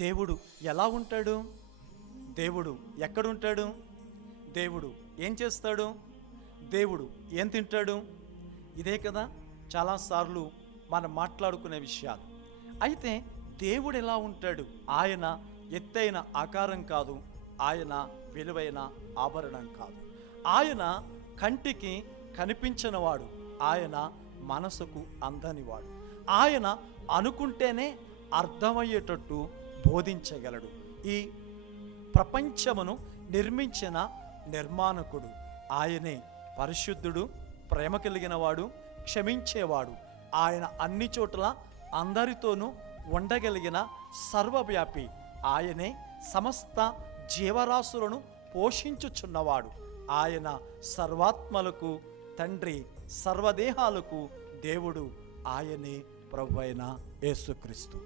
దేవుడు ఎలా ఉంటాడు? దేవుడు ఎక్కడుంటాడు? దేవుడు ఏం చేస్తాడు? దేవుడు ఏం తింటాడు? ఇదే కదా చాలాసార్లు మనం మాట్లాడుకునే విషయాలు. అయితే దేవుడు ఎలా ఉంటాడు? ఆయన ఎత్తైన ఆకారం కాదు, ఆయన విలువైన ఆభరణం కాదు, ఆయన కంటికి కనిపించనివాడు, ఆయన మనసుకు అందనివాడు, ఆయన అనుకుంటేనే అర్థమయ్యేటట్టు బోధించగలడు. ఈ ప్రపంచమును నిర్మించిన నిర్మాణకుడు ఆయనే. పరిశుద్ధుడు, ప్రేమ కలిగిన వాడు, క్షమించేవాడు, ఆయన అన్ని చోట్ల అందరితోనూ ఉండగలిగిన సర్వవ్యాపి ఆయనే. సమస్త జీవరాశులను పోషించుచున్నవాడు ఆయన. సర్వాత్మలకు తండ్రి, సర్వదేహాలకు దేవుడు ఆయనే ప్రభువైన యేసుక్రీస్తు.